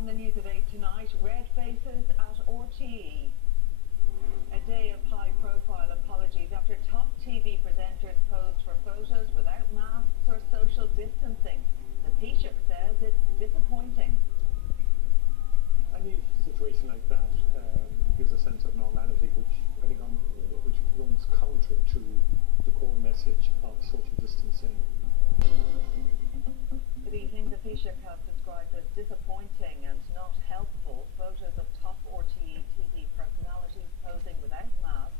On the news of 8 tonight, red faces at RTÉ. A day of high-profile apologies after top TV presenters posed for photos without masks or social distancing. The Taoiseach says it's disappointing. Any situation like that gives a sense of normality, which I think which runs counter to the core message of social distancing. Good evening. The Taoiseach has described as disappointing and not helpful photos of top RTÉ TV personalities posing without masks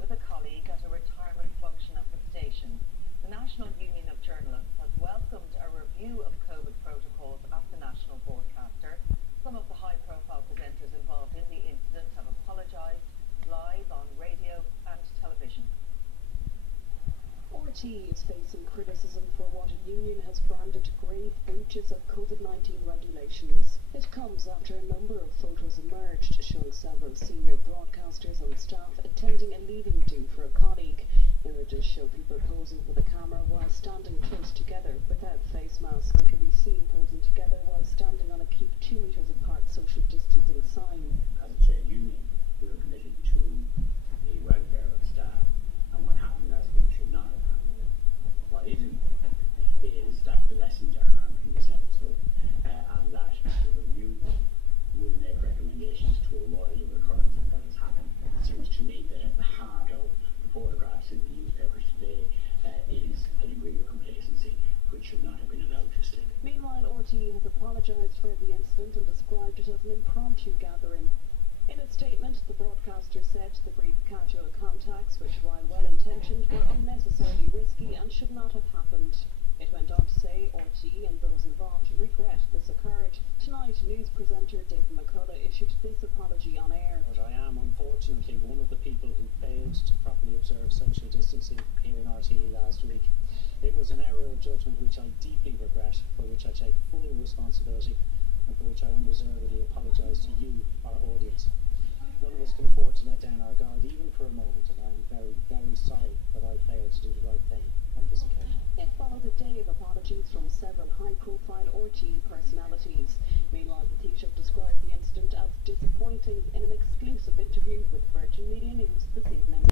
with a colleague at a retirement function at the station. The National Union of Journalists has welcomed a review of COVID protocols at the national broadcaster. Some of the high-profile presenters involved in the incident have apologised live on radio and television. RTÉ is facing criticism for what a union has branded grave breaches of COVID-19 regulations. It comes after a number of photos emerged showing several senior broadcasters and staff attending a leaving do for a colleague. Images show people posing for the camera while standing close together without face masks and can be seen posing together while standing on a keep 2 metres apart social distancing sign. As a trade union, we are committed to the welfare of staff, and what happened last week should not have happened. What is important is that the lessons are learned from this episode, and that the review will make recommendations to avoid a recurrence of what has happened. It seems to me that at the heart of the photographs in the newspapers today is a degree of complacency which should not have been allowed to slip. Meanwhile, RTÉ has apologised for the incident and described it as an impromptu gathering. In a statement, the broadcaster said the brief casual contacts, which while well-intentioned, were unnecessarily risky and should not have happened. It went on to say RTÉ and those involved regret this occurred. Tonight, news presenter McCullough issued this apology on air. But I am unfortunately one of the people who failed to properly observe social distancing here in RTÉ last week. It was an error of judgment which I deeply regret, for which I take full responsibility and for which I unreservedly apologise to you, our audience. None of us can afford to let down our guard even for a moment, and I am very, very sorry that I failed to do the right thing on this occasion. It followed a day of apologies from several high-profile RTÉ personalities. Meanwhile, the Taoiseach described the incident as disappointing in an exclusive interview with Virgin Media News this evening.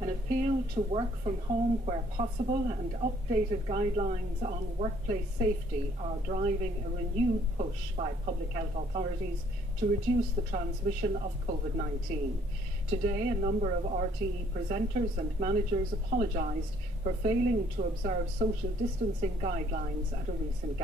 An appeal to work from home where possible and updated guidelines on workplace safety are driving a renewed push by public health authorities to reduce the transmission of COVID-19. Today, a number of RTÉ presenters and managers apologised for failing to observe social distancing guidelines at a recent gathering.